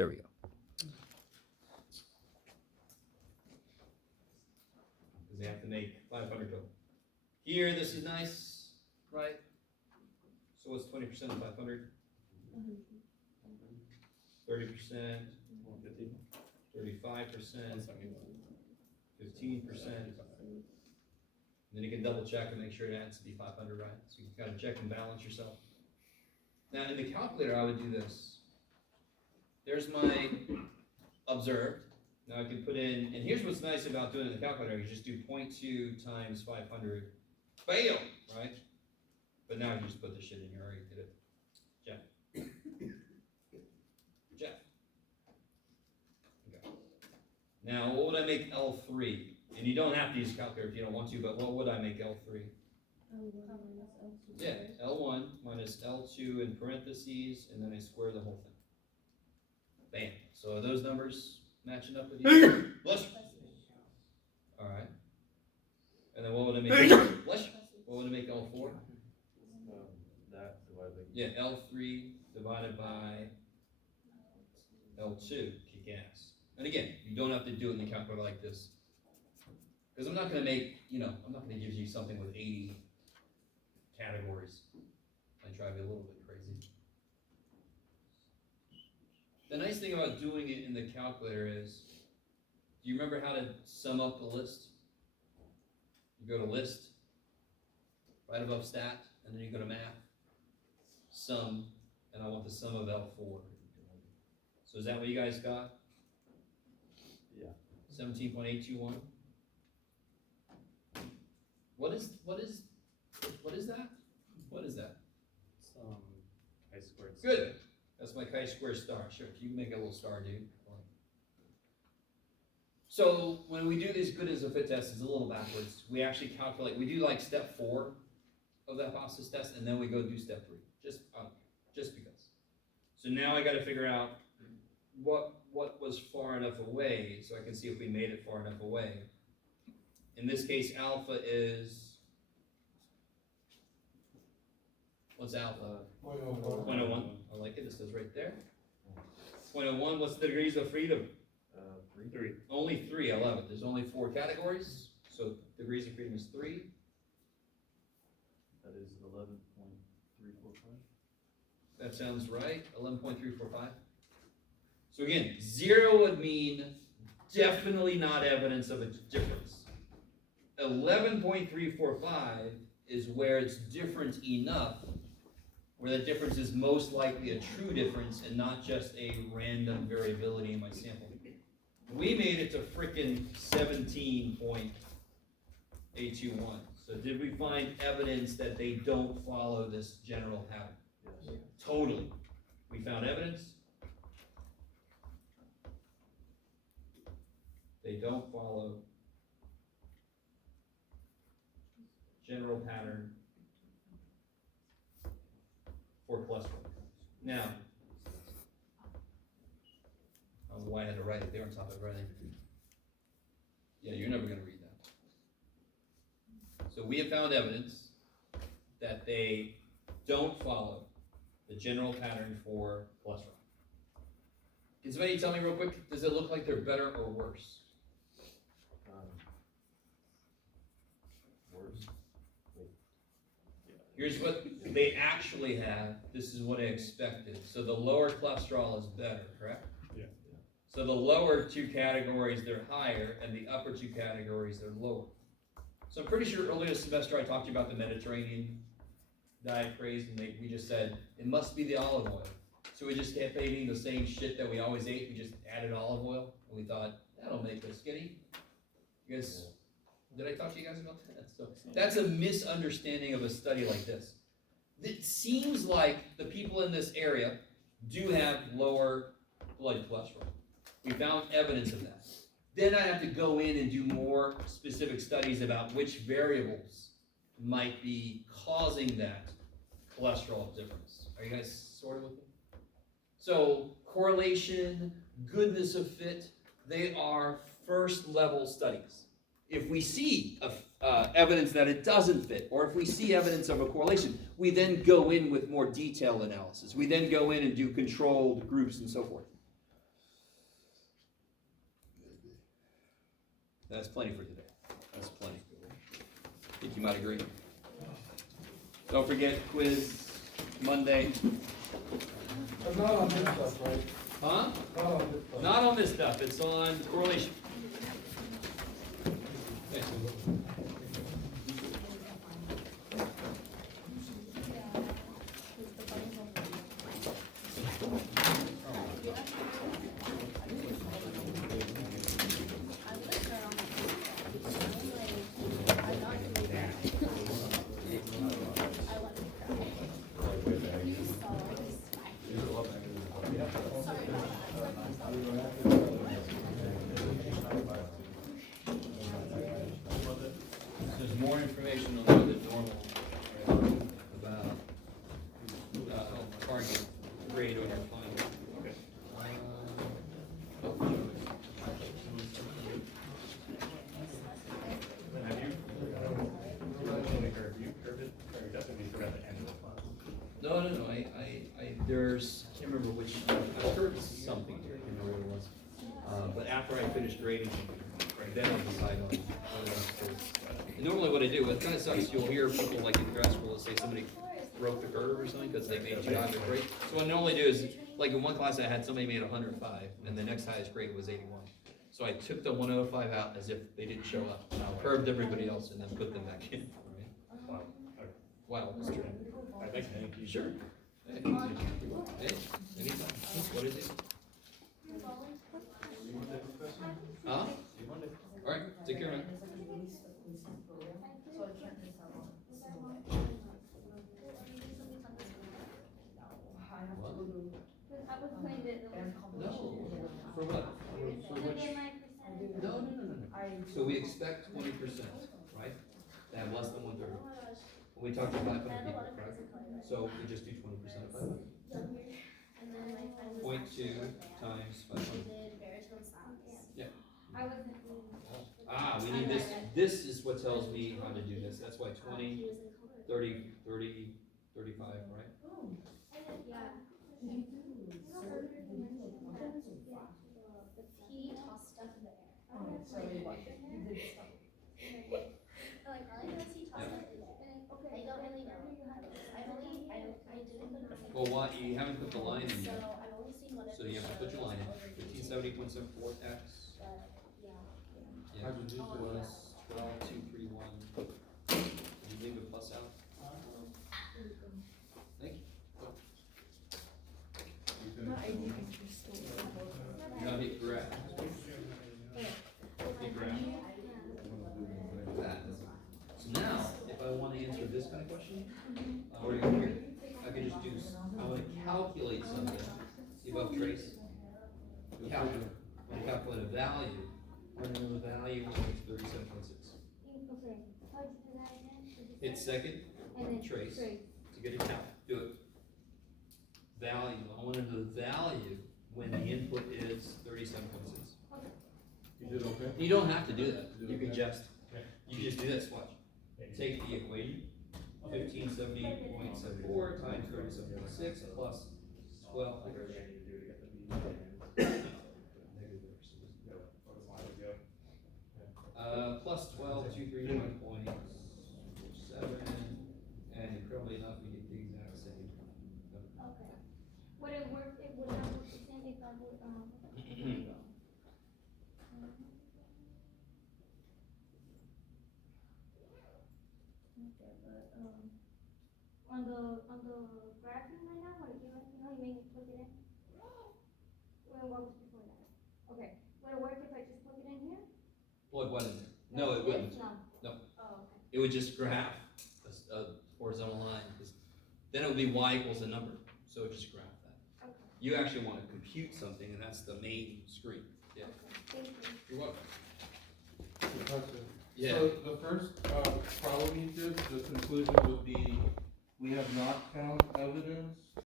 There we go. Because they have to make 500 total. Here, this is nice, right? So what's 20% of 500? 30%, 35%, 15%. And then you can double check and make sure it adds to be 500, right? So you gotta check and balance yourself. Now in the calculator, I would do this. There's my observed. Now I can put in, and here's what's nice about doing it in the calculator, you just do 0.2 times 500. Bam! Right? But now you just put the shit in, you already did it. Jeff. Jeff. Okay. Now what would I make L3? And you don't have to use a calculator if you don't want to, but what would I make L3? Yeah, L1 minus L2 in parentheses, and then I square the whole thing. Bam. So are those numbers matching up with you? Bless you. All right. And then what would I make? Bless you. What would I make L4? That divided by... Yeah, L3 divided by L2. Kick ass. And again, you don't have to do it in the calculator like this. Because I'm not going to make, I'm not going to give you something with 80 categories. I try to be a little bit crazy. The nice thing about doing it in the calculator is, do you remember how to sum up the list? You go to list, right above stat, and then you go to math, sum, and I want the sum of L4. So is that what you guys got? Yeah. 17.821? What is that? What is that? Chi-squared. Good. That's my chi-square star. Sure, if you can make a little star, dude. So when we do this good as a fit test, it's a little backwards. We actually calculate. We do like step 4 of the hypothesis test, and then we go do step 3. Just because. So now I got to figure out what was far enough away, so I can see if we made it far enough away. In this case, alpha is, what's alpha? 0.01. I like it, it says right there. 0.01, what's the degrees of freedom? 3. Only 3, I love it. There's only 4 categories, so degrees of freedom is 3. That is 11.345. That sounds right, 11.345. So again, 0 would mean definitely not evidence of a difference. 11.345 is where it's different enough, where the difference is most likely a true difference and not just a random variability in my sample. We made it to frickin' 17.821. So did we find evidence that they don't follow this general pattern? Yes. Totally. We found evidence. They don't follow general pattern for cholesterol. Now, I don't know why I had to write it there on top of everything. Yeah, you're never going to read that. So we have found evidence that they don't follow the general pattern for cholesterol. Can somebody tell me real quick, does it look like they're better or worse? Worse. Here's what they actually have. This is what I expected. So the lower cholesterol is better, correct? Yeah. So the lower 2 categories, they're higher, and the upper 2 categories, they're lower. So I'm pretty sure earlier this semester I talked to you about the Mediterranean diet craze, and we just said, it must be the olive oil. So we just kept eating the same shit that we always ate. We just added olive oil, and we thought, that'll make us skinny. You guys, did I talk to you guys about that? So that's a misunderstanding of a study like this. It seems like the people in this area do have lower blood cholesterol. We found evidence of that. Then I have to go in and do more specific studies about which variables might be causing that cholesterol difference. Are you guys sort of with me? So correlation, goodness of fit, they are first level studies. If we see evidence that it doesn't fit, or if we see evidence of a correlation, we then go in with more detailed analysis. We then go in and do controlled groups and so forth. That's plenty for today. That's plenty. I think you might agree. Don't forget quiz Monday. But not on this stuff, right? Huh? Not on this stuff. Not on this stuff, it's on correlation. Okay. There's more information on there than normal about target grade on our final. Okay. Have you? You curved it, or you definitely forgot the end of the class. No, there's, I can't remember which, I heard something here, I can't remember what it was. But after I finished grading, then I decide on whether I'm supposed. And normally what I do, it kind of sucks, you'll hear people like in grad school that say somebody broke the curve or something because they made geometric grade. So what I normally do is, like in one class I had somebody made 105, and the next highest grade was 81. So I took the 105 out as if they didn't show up, curved everybody else, and then put them back in. Wow. Wow, that's true. I think, Sure. Hey, anytime. What is it? Huh? Alright, take care, man. No, for what? For which? No. So we expect 20%, right? To have less than 1/3. We talked about 500 people, correct? So we just do 20% of 500. 0.2 times 500. Yeah. Ah, we need this. This is what tells me how to do this. That's why 20, 30, 30, 35, right? He tossed stuff in the air. Like, all I know is he tossed it in there. I don't really know. I didn't put Well, why, you haven't put the line in So yet. I've only seen what it So you have to put your line in. 1570.74 x. yeah. Yeah, plus 12231. Did you leave a plus out? Thank you. No, he correct. He correct. That. So now, if I want to answer this kind of question, or here, I can just do, I want to calculate something. See above trace? Calculate. I want to calculate a value. And then the value is 37.6. Hit second, trace, to get a count. Do it. Value. I want to know the value when the input is 37.6. You did okay? You don't have to do that. You can just, do this, watch. Take the equation, 1570.74 times 37.6 plus 12. Plus 12, 231.7, and incredibly enough, we get the exact same. Okay. Would it work, it would not work the same if I would, Okay, but, on the graphing right now, what you made me plug it in? Well, what was before that? Okay, would it work if I just plug it in here? Plug what in there? No, it wouldn't. No. No. Oh, okay. It would just graph a horizontal line, because then it would be y equals a number, so it would just graph that. Okay. You actually want to compute something, and that's the main screen. Yeah. Thank you. You're welcome. Professor. Yeah. So the first, problem you did, the conclusion would be, we have not found evidence